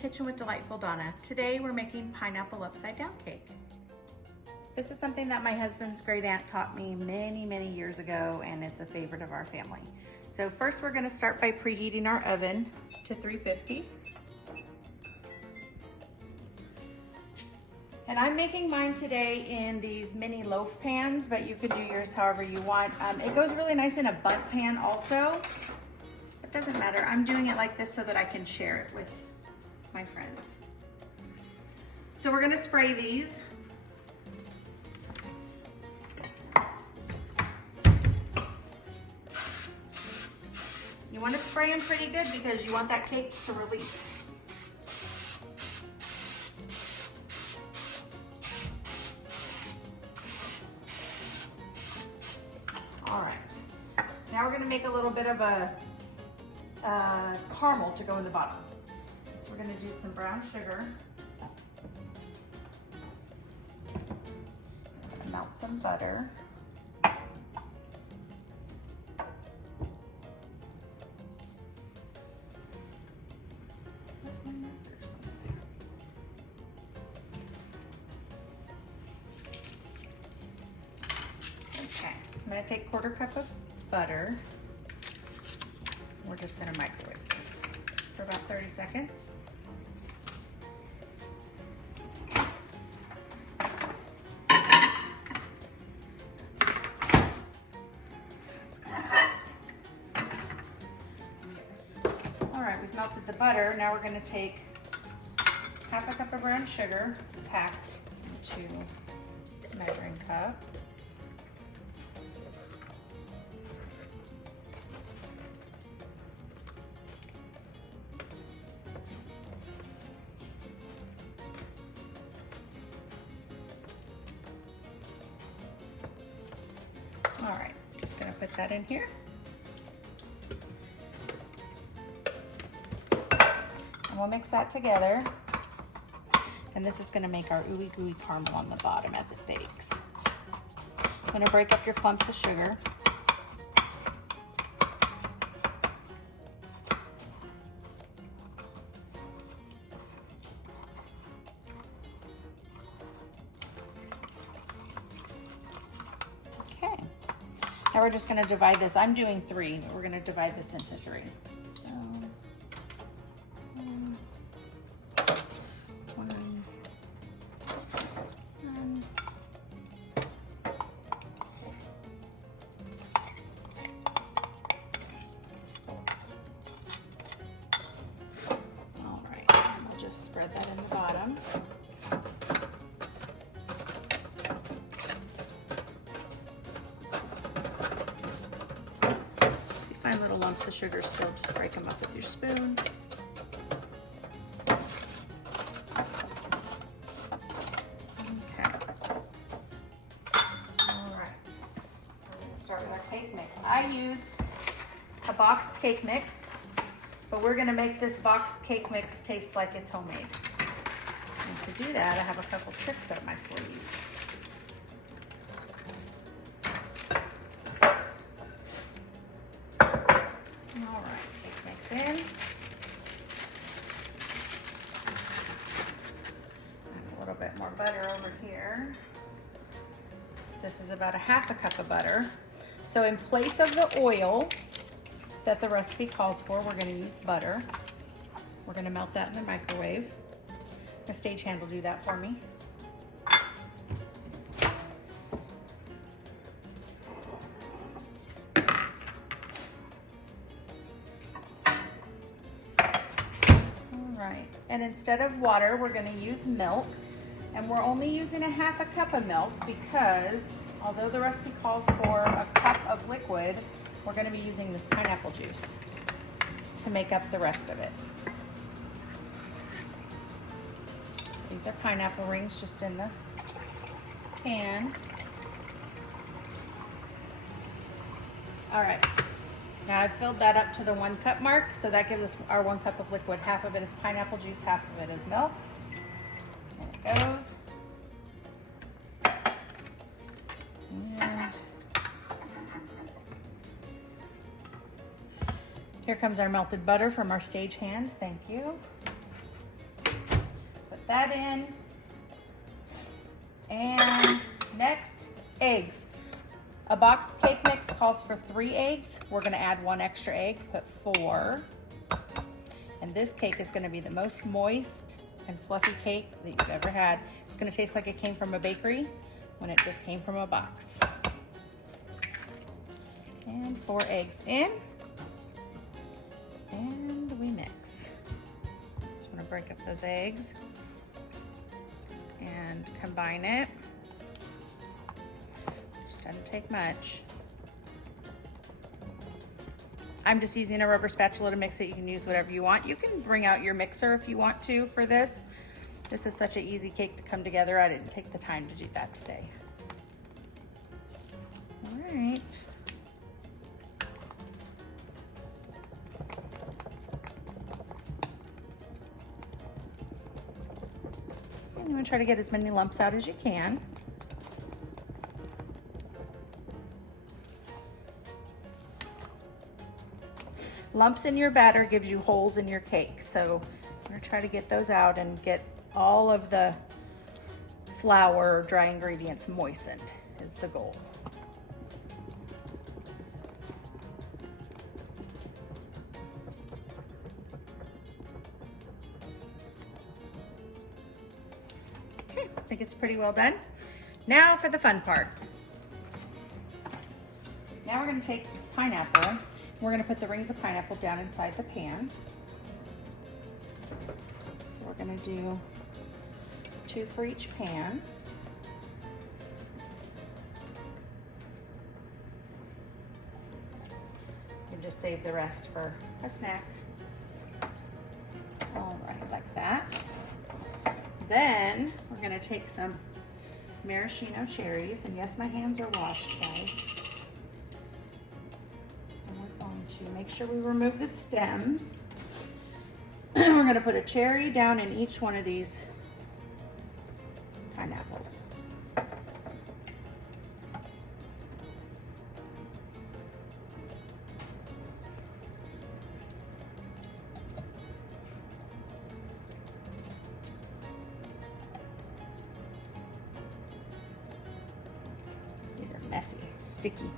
Kitchen with Delightful Donna. Today we're making pineapple upside down cake. This is something that my husband's great aunt taught me many, many years ago, and it's a favorite of our family. So first we're gonna start by preheating our oven to 350. And I'm making mine today in these mini loaf pans, but you can do yours however you want. It goes really nice in a bundt pan also. It doesn't matter. I'm doing it like this so that I can share it with my friends. So we're gonna spray these. You wanna spray them pretty good because you want that cake to release. All right, now we're gonna make a little bit of a caramel to go in the bottom. So we're gonna do some brown sugar. Melt some butter. Okay, I'm gonna take 1/4 cup of butter. We're just gonna microwave this for about 30 seconds. All right, we've melted the butter. Now we're gonna take 1/2 cup of brown sugar packed into a measuring cup. All right, just gonna put that in here. And we'll mix that together. And this is gonna make our ooey gooey caramel on the bottom as it bakes. I'm gonna break up your clumps of sugar. Okay. Now we're just gonna divide this. I'm doing 3, but we're gonna divide this into 3. So, 1, 1. All right, and I'll just spread that in the bottom. Find little lumps of sugar still, just break them up with your spoon. Okay. All right. We're gonna start with our cake mix. I use a boxed cake mix, but we're gonna make this boxed cake mix taste like it's homemade. And to do that, I have a couple tricks up my sleeve. In. And a little bit more butter over here. This is about 1/2 cup of butter. So in place of the oil that the recipe calls for, we're gonna use butter. We're gonna melt that in the microwave. The stagehand will do that for me. Right, and instead of water, we're gonna use milk, and we're only using 1/2 cup of milk because although the recipe calls for a cup of liquid, we're gonna be using this pineapple juice to make up the rest of it. So these are pineapple rings just in the pan. All right. Now I've filled that up to the 1 cup mark, so that gives us our 1 cup of liquid. 1/2 of it is pineapple juice, 1/2 of it is milk. There it goes. And here comes our melted butter from our stagehand. Thank you. that in. And next, eggs. A boxed cake mix calls for 3 eggs. We're gonna add 1 extra egg, put 4. And this cake is gonna be the most moist and fluffy cake that you've ever had. It's gonna taste like it came from a bakery when it just came from a box. And 4 eggs in. And we mix. Just wanna break up those eggs and combine it. Doesn't take much. I'm just using a rubber spatula to mix it. You can use whatever you want. You can bring out your mixer if you want to for this. This is such an easy cake to come together. I didn't take the time to do that today. All right. And you want to try to get as many lumps out as you can. Lumps in your batter gives you holes in your cake. So I'm gonna try to get those out and get all of the flour, dry ingredients moistened is the goal. Okay, I think it's pretty well done. Now for the fun part. Now we're gonna take this pineapple. We're gonna put the rings of pineapple down inside the pan. So we're gonna do 2 for each pan. You can just save the rest for a snack. All right, like that. Then we're gonna take some maraschino cherries, and yes, my hands are washed, guys. To make sure we remove the stems. We're going to put a cherry down in each one of these pineapples. These are messy, sticky.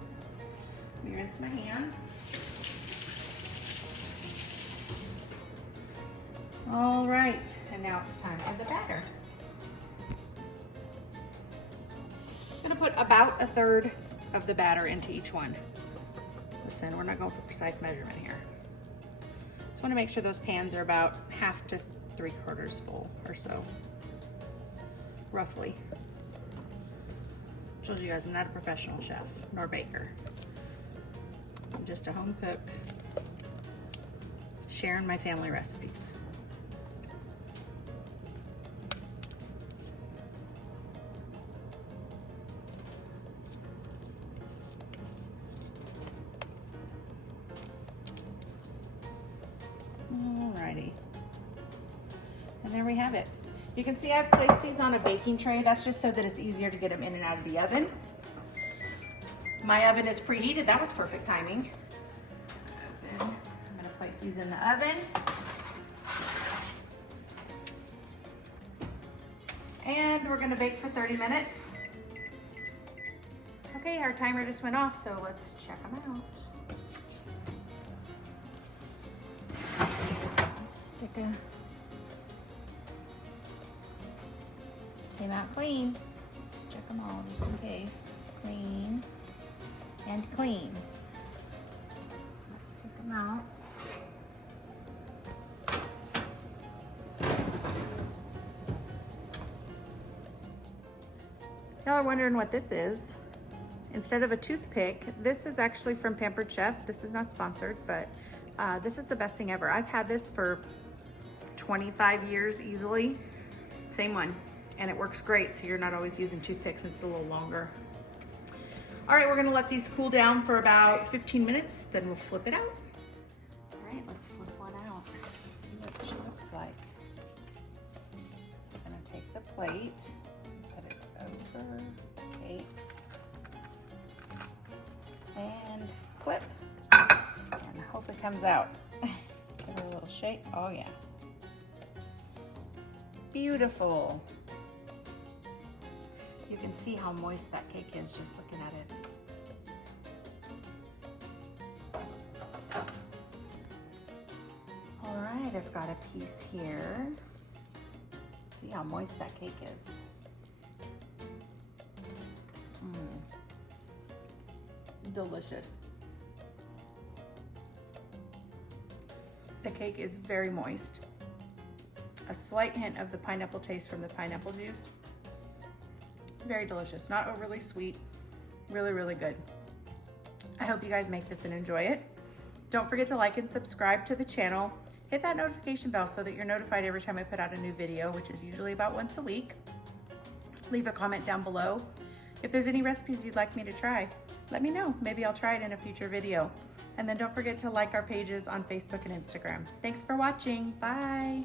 Let me rinse my hands. All right, and now it's time for the batter. I'm gonna put about 1/3 of the batter into each one. Listen, we're not going for precise measurement here. Just wanna make sure those pans are about 1/2 to 3/4 full or so, roughly. I told you guys I'm not a professional chef nor baker. I'm just a home cook, sharing my family recipes. Alrighty, and there we have it. You can see I've placed these on a baking tray. That's just so that it's easier to get them in and out of the oven. My oven is preheated. That was perfect timing. I'm gonna place these in the oven. And we're gonna bake for 30 minutes. Okay, our timer just went off, so let's check them out. Came out clean. Let's check them all just in case. Clean and clean. Let's take them out. Y'all are wondering what this is. Instead of a toothpick, this is actually from Pampered Chef. This is not sponsored, but this is the best thing ever. I've had this for 25 years easily. Same one. And it works great, so you're not always using toothpicks. It's a little longer. All right, we're gonna let these cool down for about 15 minutes, then we'll flip it out. All right, let's flip one out. Let's see what she looks like. So we're gonna take the plate, put it over the cake, and flip, and hope it comes out. Give it a little shake, oh yeah. beautiful. You can see how moist that cake is just looking at it. All right, I've got a piece here. See how moist that cake is. Delicious. The cake is very moist. A slight hint of the pineapple taste from the pineapple juice. Very delicious, not overly sweet. Really, really good. I hope you guys make this and enjoy it. Don't forget to like and subscribe to the channel. Hit that notification bell so that you're notified every time I put out a new video, which is usually about once a week. Leave a comment down below. If there's any recipes you'd like me to try, let me know. Maybe I'll try it in a future video. And then don't forget to like our pages on Facebook and Instagram. Thanks for watching. Bye.